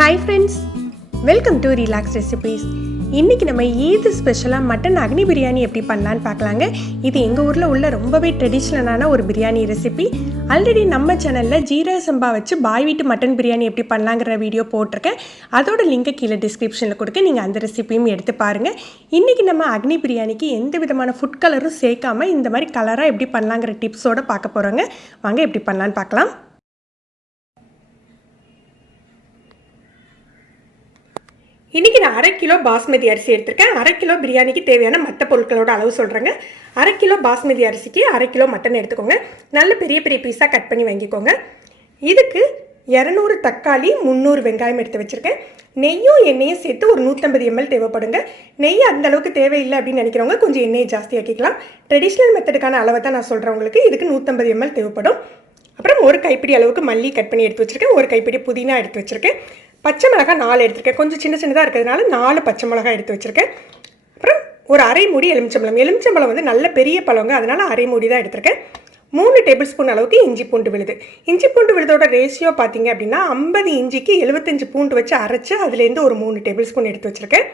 Hi friends, welcome to Relax Recipes. இன்னைக்கு நம்ம ஈத் ஸ்பெஷலாக மட்டன் அக்னி பிரியாணி எப்படி பண்ணலான்னு பார்க்கலாங்க. இது எங்கள் ஊரில் உள்ள ரொம்பவே ட்ரெடிஷ்னலான ஒரு பிரியாணி ரெசிபி. ஆல்ரெடி நம்ம சேனலில் ஜீரக சம்பா வச்சு பாய் வீட்டு மட்டன் பிரியாணி எப்படி பண்ணலாங்கிற வீடியோ போட்டிருக்கேன். அதோட லிங்கை கீழே டிஸ்கிரிப்ஷனில் கொடுக்க நீங்கள் அந்த ரெசிபியும் எடுத்து பாருங்கள். இன்றைக்கி நம்ம அக்னி பிரியாணிக்கு எந்த விதமான ஃபுட் கலரும் சேர்க்காமல் இந்த மாதிரி கலராக எப்படி பண்ணலாங்கிற டிப்ஸோடு பார்க்க போகிறோங்க. வாங்க எப்படி பண்ணலான்னு பார்க்கலாம். இன்றைக்கி நான் 1/2 கிலோ பாஸ்மதி அரிசி எடுத்திருக்கேன். 1/2 கிலோ பிரியாணிக்கு தேவையான மற்ற பொருட்களோட அளவு சொல்கிறேங்க. 1/2 கிலோ பாஸ்மதி அரிசிக்கு 1/2 கிலோ மட்டன் எடுத்துக்கோங்க. நல்ல பெரிய பெரிய பீஸாக கட் பண்ணி வாங்கிக்கோங்க. இதுக்கு 200 தக்காளி, 300 வெங்காயம் எடுத்து வச்சுருக்கேன். நெய்யும் எண்ணெயும் சேர்த்து ஒரு 150 ml தேவைப்படுங்க. நெய் அந்தளவுக்கு தேவையில்லை அப்படின்னு நினைக்கிறவங்க கொஞ்சம் எண்ணெயை ஜாஸ்தியாக்கிக்கலாம். ட்ரெடிஷ்னல் மெத்தடுக்கான அளவை தான் நான் சொல்கிறேன் உங்களுக்கு. இதுக்கு 150 ml தேவைப்படும். அப்புறம் ஒரு கைப்பிடி அளவுக்கு மல்லி கட் பண்ணி எடுத்து வச்சுருக்கேன். ஒரு கைப்பிடி புதினா எடுத்து வச்சுருக்கேன். பச்சை மிளகாய் 4 எடுத்துருக்கேன். கொஞ்சம் சின்ன சின்னதாக இருக்கிறதுனால 4 பச்சை மிளகாய் எடுத்து வச்சுருக்கேன். அப்புறம் ஒரு அரை மூடி எலுமிச்சம்பழம். எலுமிச்சம்பழம் வந்து நல்ல பெரிய பழங்க, அதனால் அரை மூடி தான் எடுத்திருக்கேன். 3 டேபிள் ஸ்பூன் அளவுக்கு இஞ்சி பூண்டு விழுது. இஞ்சி பூண்டு விழுதோட ரேஷியோ பார்த்தீங்க அப்படின்னா 50 இஞ்சிக்கு 75 பூண்டு வச்சு அரைச்சி அதுலேருந்து ஒரு 3 டேபிள் ஸ்பூன் எடுத்து வச்சுருக்கேன்.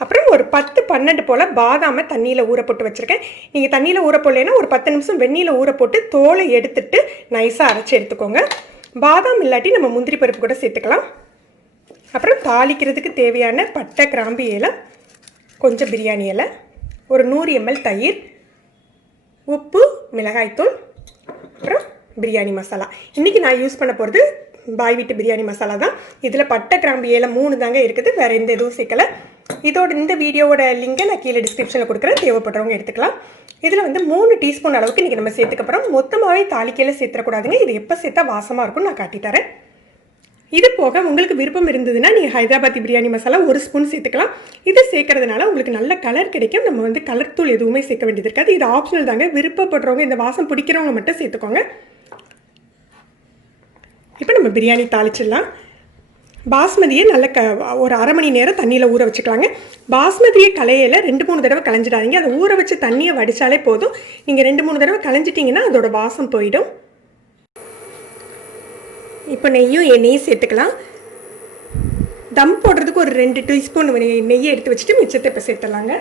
அப்புறம் ஒரு 10-12 போல் பாதாமை தண்ணியில் ஊற போட்டு வச்சுருக்கேன். நீங்கள் தண்ணியில் ஊற போடலைன்னா ஒரு 10 நிமிஷம் வெந்நியில் ஊற போட்டு தோலை எடுத்துட்டு நைஸாக அரைச்சி எடுத்துக்கோங்க. பாதாம் இல்லாட்டி நம்ம முந்திரி பருப்பு கூட சேர்த்துக்கலாம். அப்புறம் தாளிக்கிறதுக்கு தேவையான பட்டை, கிராம்பு, ஏலம், கொஞ்சம் பிரியாணி இலை, ஒரு 100 ml தயிர், உப்பு, மிளகாய்த்தூள், அப்புறம் பிரியாணி மசாலா. இன்றைக்கி நான் யூஸ் பண்ண போகிறது பாய் வீட்டு பிரியாணி மசாலா தான். இதில் பட்டை, கிராம்பு, ஏலம் 3 தாங்க இருக்குது, வேறு எந்த எதுவும் சேர்க்கலை. இதோட இந்த வீடியோவோட லிங்கை நான் கீழே டிஸ்கிரிப்ஷனில் கொடுக்குறேன், தேவைப்படுறவங்க எடுத்துக்கலாம். இதில் வந்து 3 டீஸ்பூன் அளவுக்கு இன்றைக்கி நம்ம சேர்த்துக்கப்புறம் மொத்தமாகவே தாளிக்கையில் சேர்த்துக்கூடாதுங்க. இது எப்போ சேர்த்தா வாசமாக இருக்கும்னு நான் காட்டித்தரேன். இது போக உங்களுக்கு விருப்பம் இருந்ததுன்னா நீங்கள் ஹைதராபாத்தி பிரியாணி மசாலா 1 ஸ்பூன் சேர்த்துக்கலாம். இது சேர்க்கறதுனால உங்களுக்கு நல்ல கலர் கிடைக்கும். நம்ம வந்து கலர் தூள் எதுவுமே சேர்க்க வேண்டியது இருக்காது. இது ஆப்ஷனல் தாங்க. விருப்பப்படுறவங்க, இந்த வாசம் பிடிக்கிறவங்க மட்டும் சேர்த்துக்கோங்க. இப்போ நம்ம பிரியாணி தாளிச்சிடலாம். பாஸ்மதியை நல்ல ஒரு அரை மணி நேரம் தண்ணியில் ஊற வச்சுக்கலாங்க. பாஸ்மதியை களையில் 2-3 தடவை களைஞ்சிடாதீங்க. அதை ஊற வச்சு தண்ணியை வடித்தாலே போதும். நீங்கள் 2-3 தடவை களைஞ்சிட்டிங்கன்னா அதோட வாசம் போயிடும். இப்போ நெய்யும் எண்ணெயும் சேர்த்துக்கலாம். தம் போடுறதுக்கு ஒரு 2 டீஸ்பூன் நெய்யை எடுத்து வச்சுட்டு மிச்சத்தை இப்போ சேர்த்துலாங்க.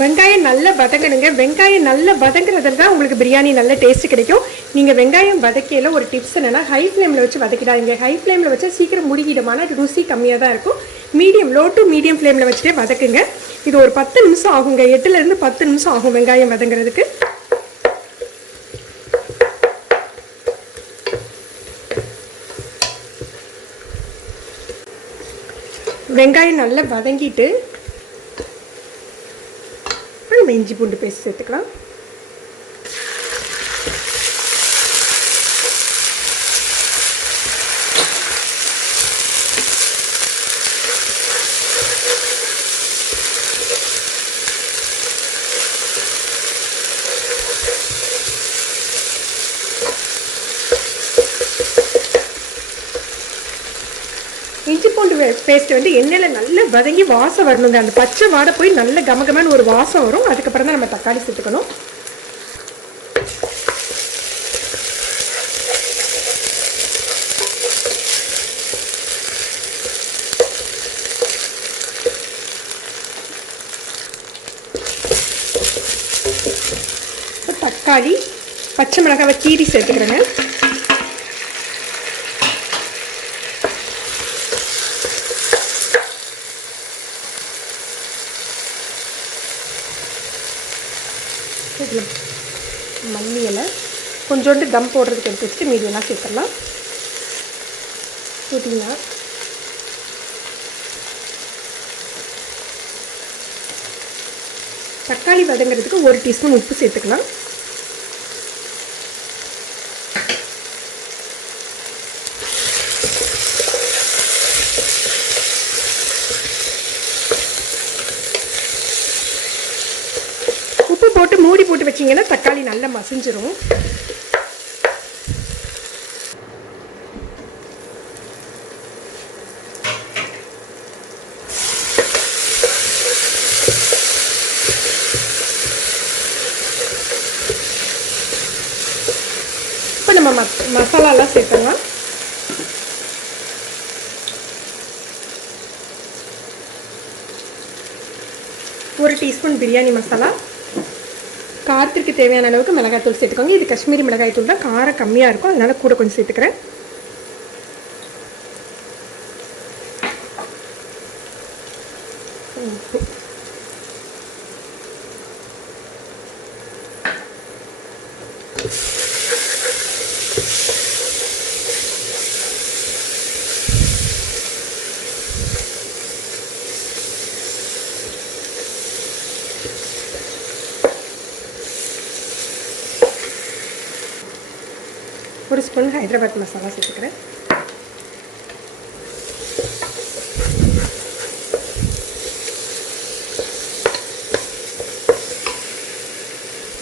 வெங்காயம் நல்லா வதங்கணுங்க. வெங்காயம் நல்லா வதங்குறதுல தான் உங்களுக்கு பிரியாணி நல்ல டேஸ்ட் கிடைக்கும். நீங்கள் வெங்காயம் வதக்கையில் ஒரு டிப்ஸ் என்னென்னா, ஹை ஃப்ளேமில் வச்சு வதக்கிடாதீங்க. ஹை ஃப்ளேமில் வச்சு சீக்கிரம் முடிக்கிடுமான ருசி கம்மியாக தான் இருக்கும். லோ டு மீடியம் ஃப்ளேமில் வச்சுட்டே வதக்குங்க. இது ஒரு 10 நிமிஷம் ஆகுங்க. 8லேருந்து 10 நிமிஷம் ஆகும் வெங்காயம் வதங்குறதுக்கு. வெங்காயம் நல்லா வதங்கிட்டு நம்ம இஞ்சி பூண்டு பேஸ்ட் சேர்த்துக்கலாம். இஞ்சி பூண்டு பேஸ்ட் வந்து எண்ணெயில் நல்லா வதங்கி வாசம் வரணுங்க. அந்த பச்சை வாடை போய் நல்ல கமகமான ஒரு வாசம் வரும். அதுக்கப்புறம் தான் நம்ம தக்காளி சேர்த்துக்கணும். தக்காளி, பச்சை மிளகாவை கீரி சேர்த்துக்கிறேங்க. மல்லி இலை கொஞ்சோண்டு தம் போடுறதுக்கு எடுத்து வச்சுட்டு மீதியெல்லாம் சேர்த்துடலாம். புதினா, தக்காளி வதங்கிறதுக்கு 1 டீஸ்பூன் உப்பு சேர்த்துக்கலாம். போட்டு மூடி போட்டு வச்சிங்கன்னா தக்காளி நல்லா மசிஞ்சிரும். இப்போ நம்ம மசாலாலாம் சேர்த்துடலாம். ஒரு டீஸ்பூன் பிரியாணி மசாலா, காரத்திற்கு தேவையான அளவுக்கு மிளகாய்த்தூள் சேர்த்துக்கோங்க. இது காஷ்மீரி மிளகாய்த்தூள் தான், காரம் கம்மியாக இருக்கும், அதனால் கூட கொஞ்சம் சேர்த்துக்கிறேன். உப்பு, ஒரு ஸ்பூன் ஹைதராபாத் மசாலா சேர்த்துக்கிறேன்.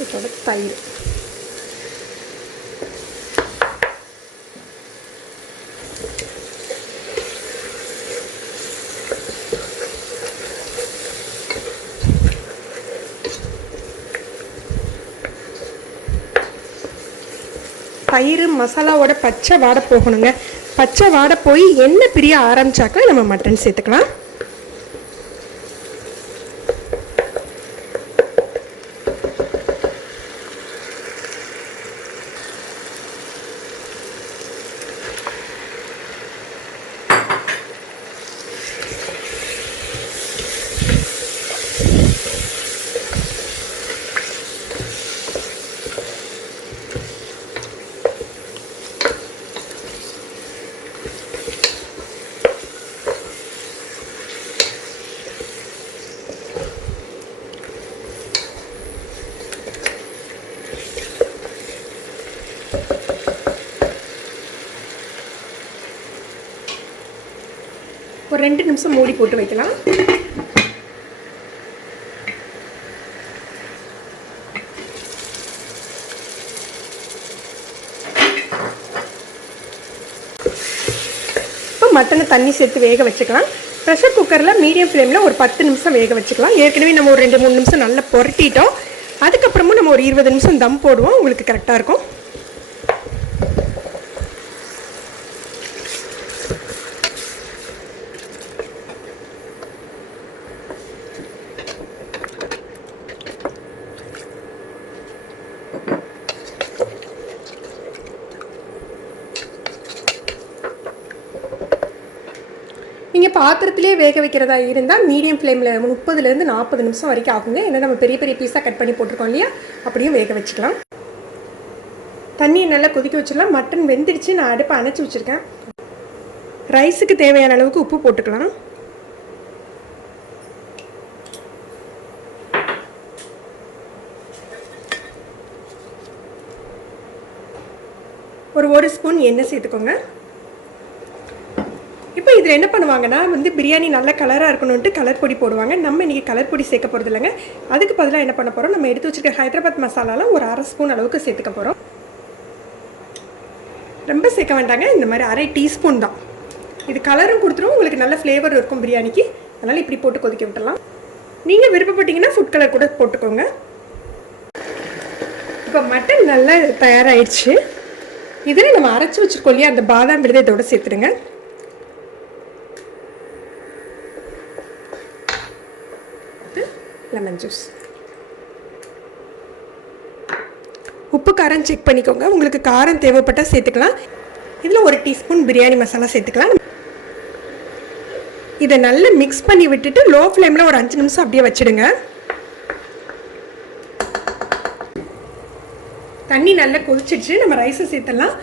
இதோட தயிர், தயிர் மசாலாவோட பச்சை வாடை போகணுங்க. பச்சை வாடை போய் எண்ணெய் பிரிய ஆரம்பிச்சாக்க நம்ம மட்டன் சேர்த்துக்கலாம். ஒரு 2 நிமிஷம் மூடி போட்டு வைக்கலாம். இப்போ மட்டனை தண்ணி சேர்த்து வேக வச்சுக்கலாம். ப்ரெஷர் குக்கரில் மீடியம் ஃப்ளேமில் ஒரு 10 நிமிஷம் வேக வச்சுக்கலாம். ஏற்கனவே நம்ம ஒரு 2-3 நிமிஷம் நல்லா புரட்டிட்டோம். அதுக்கப்புறமும் நம்ம ஒரு 20 நிமிஷம் தம் போடுவோம், உங்களுக்கு கரெக்டாக இருக்கும். நீங்கள் பாத்திரத்திலே வேக வைக்கிறதா இருந்தால் மீடியம் ஃப்ளேமில் 30லேருந்து 40 நிமிஷம் வரைக்கும் ஆகுங்க. ஏன்னா நம்ம பெரிய பெரிய பீஸாக கட் பண்ணி போட்டிருக்கோம் இல்லையா, அப்படியும் வேக வச்சுக்கலாம். தண்ணியை நல்லா கொதிக்க வச்சிடலாம். மட்டன் வெந்துடுச்சு, நான் அடுப்பை அணைச்சி வச்சுருக்கேன். ரைஸுக்கு தேவையான அளவுக்கு உப்பு போட்டுக்கலாம். ஒரு ஸ்பூன் எண்ணெய் சேர்த்துக்கோங்க. இப்போ இதில் என்ன பண்ணுவாங்கன்னா பிரியாணி நல்ல கலராக இருக்கணும்ட்டு கலர் பொடி போடுவாங்க. நம்ம இன்றைக்கி கலர் பொடி சேர்க்க போகிறது இல்லைங்க. அதுக்கு பதிலாக என்ன பண்ண போகிறோம், நம்ம எடுத்து வச்சுருக்க ஹைதராபாத் மசாலாலாம் ஒரு 1/2 ஸ்பூன் அளவுக்கு சேர்த்துக்க போகிறோம். ரொம்ப சேர்க்க வேண்டாங்க, இந்த மாதிரி 1/2 டீஸ்பூன் தான். இது கலரும் கொடுத்துரும், உங்களுக்கு நல்ல ஃப்ளேவர் இருக்கும் பிரியாணிக்கு. அதனால் இப்படி போட்டு கொதிக்க விட்டுடலாம். நீங்கள் விருப்பப்பட்டீங்கன்னா ஃபுட் கலர் கூட போட்டுக்கோங்க. இப்போ மட்டன் நல்லா தயாராகிடுச்சு. இதில் நம்ம அரைச்சி வச்சுருக்கோம் இல்லையா, அந்த பாதாம் விழுதை இதோட சேர்த்துடுங்க. லெமன் ஜூஸ், உப்பு காரம் செக் பண்ணிக்கோங்க. உங்களுக்கு காரம் தேவைப்பட்டால் சேர்த்துக்கலாம். இதில் ஒரு டீஸ்பூன் பிரியாணி மசாலா சேர்த்துக்கலாம். இதை நல்லா மிக்ஸ் பண்ணி விட்டுட்டு லோ ஃப்ளேமில் ஒரு 5 நிமிஷம் அப்படியே வச்சுடுங்க. தண்ணி நல்லா கொதிச்சிடுச்சு, நம்ம ரைஸை சேர்த்துடலாம்.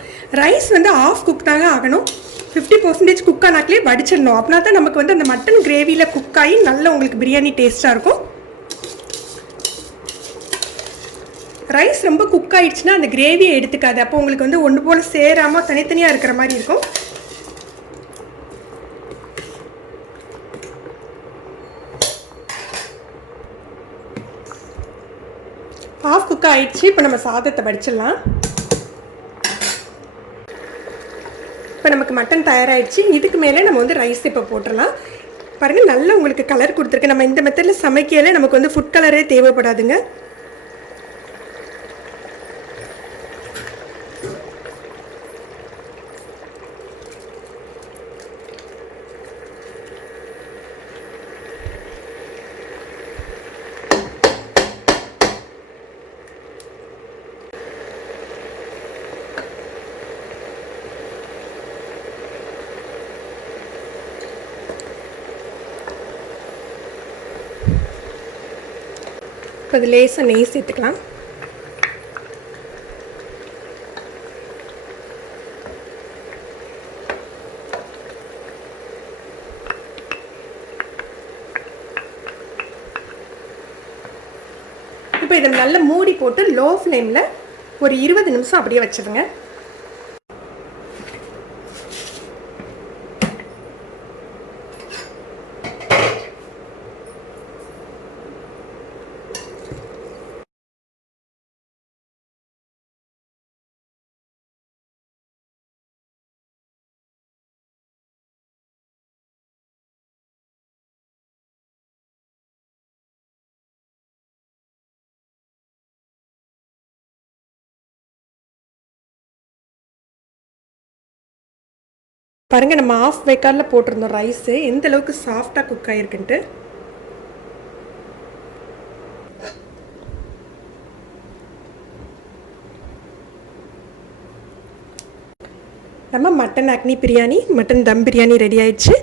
ரைஸ் ஆஃப் குக் தாங்க ஆகணும். 50% குக் ஆனாக்களே வடிச்சிடணும். அப்படின்னா தான் நமக்கு அந்த மட்டன் கிரேவியில் குக் ஆகி நல்லா உங்களுக்கு பிரியாணி டேஸ்ட்டாக இருக்கும். ரைஸ் ரொம்ப குக் ஆகிடுச்சுன்னா அந்த கிரேவியை எடுத்துக்காது. அப்போ உங்களுக்கு ஒன்று போல் சேராமல் தனித்தனியாக இருக்கிற மாதிரி இருக்கும். ஹாஃப் குக் ஆயிடுச்சு. இப்போ நம்ம சாதத்தை வடிச்சிடலாம். இப்போ நமக்கு மட்டன் தயாராகிடுச்சு. இதுக்கு மேலே நம்ம வந்து ரைஸ் இப்போ போட்டுடலாம். பாருங்கள், நல்லா உங்களுக்கு கலர் கொடுத்துருக்கு. நம்ம இந்த மெத்தடில் சமைக்கையில நமக்கு வந்து ஃபுட் கலரே தேவைப்படாதுங்க. இப்போ அது லேசாக நெய் சேர்த்துக்கலாம். இப்போ இதை நல்லா மூடி போட்டு லோ ஃப்ளேமில் ஒரு 20 நிமிஷம் அப்படியே வச்சுருங்க. பாருங்கள், நம்ம ஆஃப் வேக்காடில் போட்டிருந்தோம் ரைஸு எந்த அளவுக்கு சாஃப்டாக குக் ஆகிருக்குன்ட்டு. நம்ம மட்டன் அக்னி பிரியாணி, மட்டன் தம் பிரியாணி ரெடி ஆயிடுச்சு.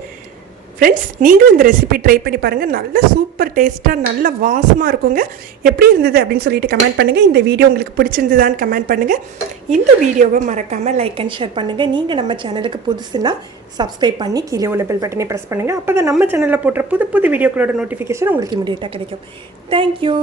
ஃப்ரெண்ட்ஸ், நீங்களும் இந்த ரெசிபி ட்ரை பண்ணி பாருங்கள். நல்ல சூப்பர் டேஸ்ட்டாக நல்ல வாசமாக இருக்குங்க. எப்படி இருந்தது அப்படின்னு சொல்லிட்டு கமெண்ட் பண்ணுங்கள். இந்த வீடியோ உங்களுக்கு பிடிச்சிருந்ததான்னு கமெண்ட் பண்ணுங்கள். இந்த வீடியோவை மறக்காமல் லைக் அண்ட் ஷேர் பண்ணுங்கள். நீங்கள் நம்ம சேனலுக்கு புதுசுன்னா சப்ஸ்கிரைப் பண்ணி கீழே உள்ள பெல் பட்டனை ப்ரெஸ் பண்ணுங்கள். அப்போ தான் நம்ம சேனலில் போடுற புது புது வீடியோக்களோட நோட்டிஃபிகேஷன் உங்களுக்கு இமீடியட்டாக கிடைக்கும். தேங்க்யூ.